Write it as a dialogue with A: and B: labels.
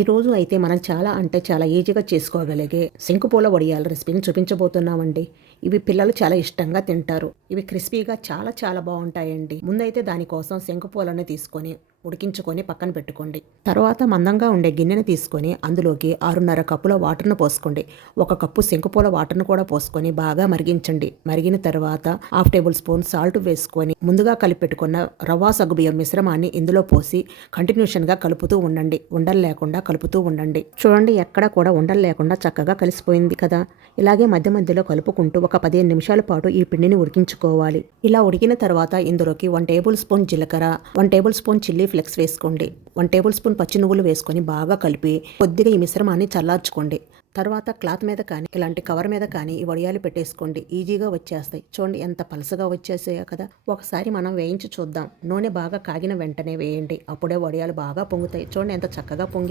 A: ఈ రోజు అయితే మనం చాలా అంటే చాలా ఈజీగా చేసుకోగలిగే శంకుపూల వడియాల రెసిపీని చూపించబోతున్నామండి. ఇవి పిల్లలు చాలా ఇష్టంగా తింటారు. ఇవి క్రిస్పీగా చాలా చాలా బాగుంటాయండి. ముందైతే దానికోసం శంకుపూలని తీసుకొని ఉడికించుకొని పక్కన పెట్టుకోండి. తర్వాత మందంగా ఉండే గిన్నెని తీసుకొని అందులోకి ఆరున్నర కప్పుల వాటర్ను పోసుకోండి. ఒక కప్పు శంకుపూల వాటర్ను కూడా పోసుకొని బాగా మరిగించండి. మరిగిన తర్వాత హాఫ్ టేబుల్ స్పూన్ సాల్ట్ వేసుకొని ముందుగా కలిపెట్టుకున్న రవ్వ సగ్గుబియ్యం మిశ్రమాన్ని ఇందులో పోసి కంటిన్యూషన్గా కలుపుతూ ఉండండి. ఉండలు లేకుండా కలుపుతూ ఉండండి. చూడండి ఎక్కడ కూడా ఉండలు లేకుండా చక్కగా కలిసిపోయింది కదా? ఇలాగే మధ్య మధ్యలో కలుపుకుంటూ ఒక పదిహేను నిమిషాల పాటు ఈ పిండిని ఉడికించుకోవాలి. ఇలా ఉడికిన తర్వాత ఇందులోకి వన్ టేబుల్ స్పూన్ జీలకర్ర one tablespoon chilli flakes వేసుకోండి. వన్ టేబుల్ స్పూన్ పచ్చి నువ్వులు వేసుకొని బాగా కలిపి కొద్దిగా ఈ మిశ్రమాన్ని చల్లార్చుకోండి. తర్వాత క్లాత్ మీద కానీ ఇలాంటి కవర్ మీద కానీ ఈ వడియాలు పెట్టేసుకోండి. ఈజీగా వచ్చేస్తాయి. చూడండి ఎంత పలసగా వచ్చేసాయో కదా. ఒకసారి మనం వేయించి చూద్దాం. నూనె బాగా కాగిన వెంటనే వేయండి. అప్పుడే వడియాలు బాగా పొంగుతాయి. చూడండి ఎంత చక్కగా పొంగి